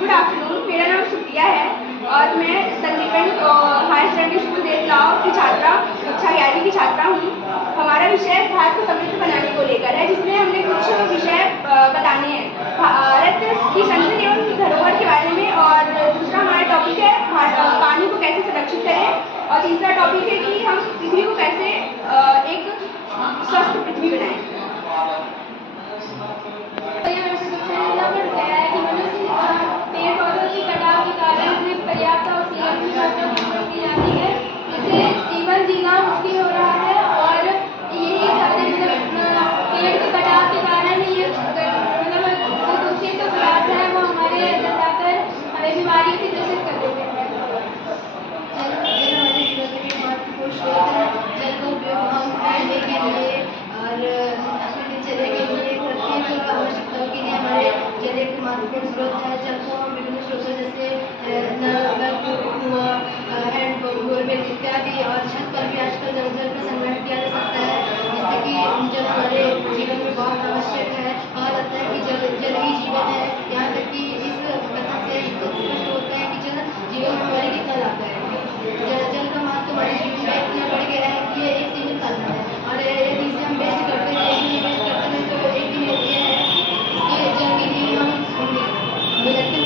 Good afternoon, मेरा नाम सुप्रिया है और मैं संदीपन हायर सेकेंडरी स्कूल देवलाव की छात्रा कक्षा 11वीं की छात्रा हूँ। हमारा विषय भारत को समृद्ध बनाने को लेकर है, जिसमें हमने कुछ विषय बताने हैं भारत की संस्कृति एवं धरोहर के बारे में, और दूसरा हमारा टॉपिक है पानी को कैसे संरक्षित करें, और तीसरा टॉपिक है कि हम पृथ्वी को कैसे एक स्वस्थ पृथ्वी बनाएं। पेड़ पौधों की कटाव के कारण पर्याप्त ऑक्सीजन की मात्रा की जाती है, जिससे जीवन जीना मुश्किल हो रहा है। और यही सबसे पेड़ के कटाव के कारण ये जो दूषित पदार्थ है वो हमारे अंदर जाकर हमें बीमारियों से ग्रसित कर देते हैं। जल हमारे जीवन में महत्वपूर्ण स्रोत है। जल का उपयोग हम पीने के लिए और अपने दिनचर्या के लिए प्रत्येक आवश्यकताओं के लिए हमारे जल एक महत्वपूर्ण स्रोत है। जल को हम विभिन्न स्रोतों जैसे नल, कुआं, हैंडपंप, बोरवेल इत्यादि और छत पर भी आजकल जल का संग्रहण किया जा सकता है, जिससे कि जल हमारे जीवन में बहुत आवश्यक है। कहा जाता है कि जल ही जीवन है। यहाँ तक कि इस कथन से स्पष्ट होता है कि जल जीवन में हमारे कितना लाभदायक है। जल का महत्व हमारे जीवन में इतना बढ़ गया है कि ये एक सीमित साधन है, और यदि इसे हम वेस्ट करते हैं तो एक दिन ये है इसके जल के लिए हम निरंतर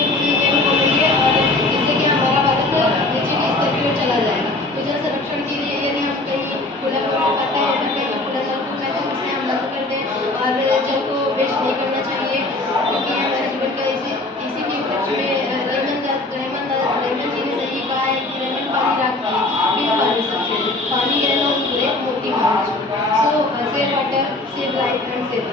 बोलेंगे, और जिससे कि हमारा भारत नीचे के स्तर की ओर चला जाएगा। तो जल संरक्षण के लिए यदि हम कहीं खुला करते हैं तो कहीं खुला जल कहते हैं उसे हम बंद कर दें, और जल को वेस्ट नहीं करना चाहिए, क्योंकि हमारे जीवन का इसी के उपलक्ष्य में रेमन जी ने सही कहा है कि रेमन पानी राखती है, बिन पानी सबसे पानी है नो ब्रेक मोती मार्च। So save water, save life and save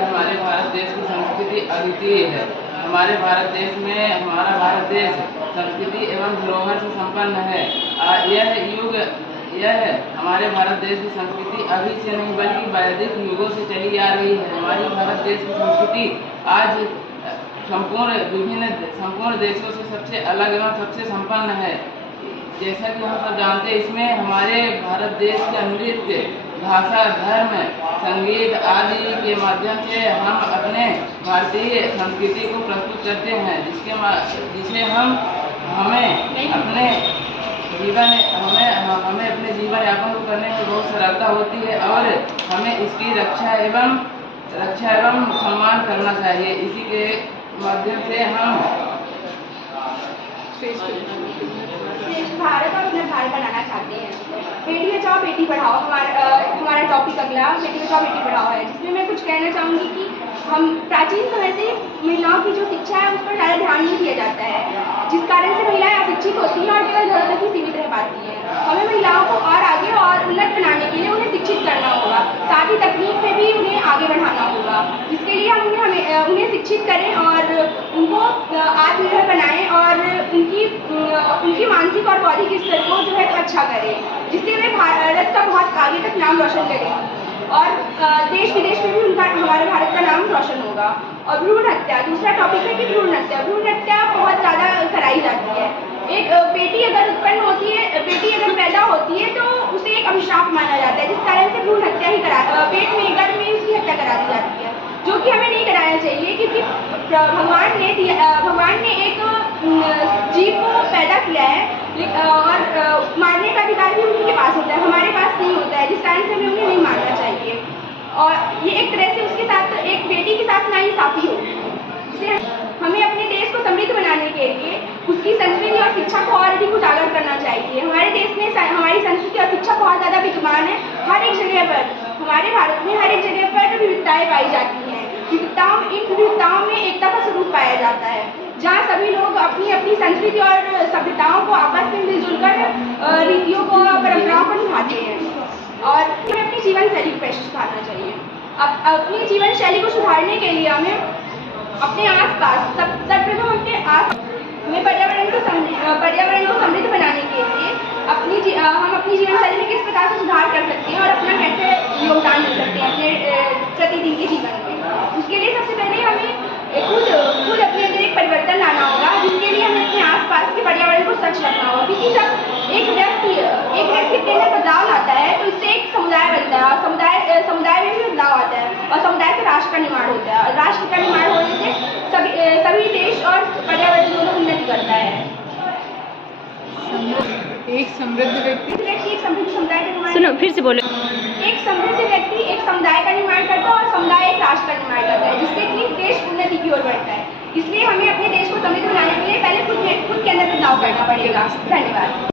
हमारे भारत देश की संस्कृति अद्वितीय है। हमारे भारत देश में हमारा भारत देश संस्कृति एवं धरोहर से संपन्न है। यह हमारे भारत देश की संस्कृति अभी से नहीं बल्कि वैदिक युगों से चली आ रही है। हमारी भारत देश की संस्कृति आज संपूर्ण देशों से सबसे अलग एवं सबसे संपन्न है। जैसा कि हम सब जानते हैं, इसमें हमारे भारत देश के नृत्य, भाषा, धर्म, संगीत आदि के माध्यम से हम अपने भारतीय संस्कृति को प्रस्तुत करते हैं, जिसे हमें अपने जीवन यापन को करने में बहुत सरलता होती है, और हमें इसकी रक्षा एवं सम्मान करना चाहिए। इसी के माध्यम से हम भारत और अपना भारत बनाना चाहते हैं। बेटी बचाओ बेटी पढ़ाओ हमारा टॉपिक अगला बेटी बचाओ बेटी पढ़ाओ है, जिसमें मैं कुछ कहना चाहूँगी कि हम प्राचीन समय से महिलाओं की जो शिक्षा है उस पर ज़्यादा ध्यान नहीं दिया जाता है, जिस कारण से महिलाएं अशिक्षित होती हैं और केवल घरों तक ही सीमित रह पाती हैं। हमें महिलाओं को और आगे और उन्नत बनाने के लिए उन्हें शिक्षित करना होगा, साथ ही तकनीक में भी उन्हें आगे बढ़ाना होगा, जिसके लिए हम उन्हें शिक्षित करें और उनको आत्मनिर्भर बनाएं और उनकी मानसिक और बौद्धिक स्तर को जो है अच्छा करें, जिससे वे भारत का बहुत आगे तक नाम रोशन करेंगे और देश विदेश में भी हमारे भारत का नाम रोशन होगा। और भ्रूण हत्या दूसरा टॉपिक है कि भ्रूण हत्या बहुत ज़्यादा कराई जाती है। एक बेटी अगर पैदा होती है तो उसे एक अभिशाप माना जाता है, जिस कारण से भ्रूण हत्या ही पेट में गर्भ में उसकी हत्या करा दी जाती है, जो कि हमें नहीं कराना चाहिए, क्योंकि भगवान ने एक जीव को पैदा किया है और मारने का अधिकार भी उन्हीं के पास होता है, हमारे पास नहीं होता है, जिस कारण से हमें उन्हें नहीं मारना चाहिए। और ये एक तरह से उसके साथ एक बेटी के साथ नाइंसाफी होगी। हमें अपने देश को समृद्ध बनाने के लिए उसकी संस्कृति और शिक्षा को और अधिक उजागर करना चाहिए। हमारे देश में हमारी संस्कृति और शिक्षा बहुत ज़्यादा विद्यमान है। हर एक जगह पर हमारे भारत में हर एक जगह पर विविधताएं पाई जाती हैं। इन विविधताओं में एकता का स्वरूप पाया जाता है, जहाँ सभी लोग अपनी अपनी संस्कृति और सभ्यताओं को आपस में मिलजुल कर रीतियों को परंपराओं को निभाते हैं। और हमें अपनी जीवन शैली को कैसे सुधारना चाहिए। अपनी जीवन शैली को सुधारने के लिए हमें अपने आसपास सर्वप्रथम हमें पर्यावरण को समृद्ध बनाने के लिए हम अपनी जीवन शैली में किस प्रकार से सुधार कर सकते हैं और अपना कैसे योगदान दे सकते हैं अपने प्रतिदिन के जीवन में। उसके लिए सबसे पहले हमें खुद अपने अंदर एक परिवर्तन लाना होगा, जिसके लिए हमें अपने आसपास के पर्यावरण को स्वच्छ रखना होगा, क्योंकि जब एक व्यक्ति अपने अंदर बदलाव लाता है तो इससे एक समुदाय बनता है और समुदाय में भी बदलाव आता है और समुदाय से राष्ट्र का निर्माण होता है और राष्ट्र का निर्माण होने से सभी एक समृद्ध व्यक्ति एक समृद्ध समुदाय का निर्माण सुनो फिर से बोलो। एक समृद्ध व्यक्ति एक समुदाय का निर्माण करता है और समुदाय एक राष्ट्र का निर्माण करता है, जिससे कि देश उन्नति की ओर बढ़ता है। इसलिए हमें अपने देश को समृद्ध बनाने के लिए पहले खुद के अंदर बदलाव करना पड़ेगा। धन्यवाद।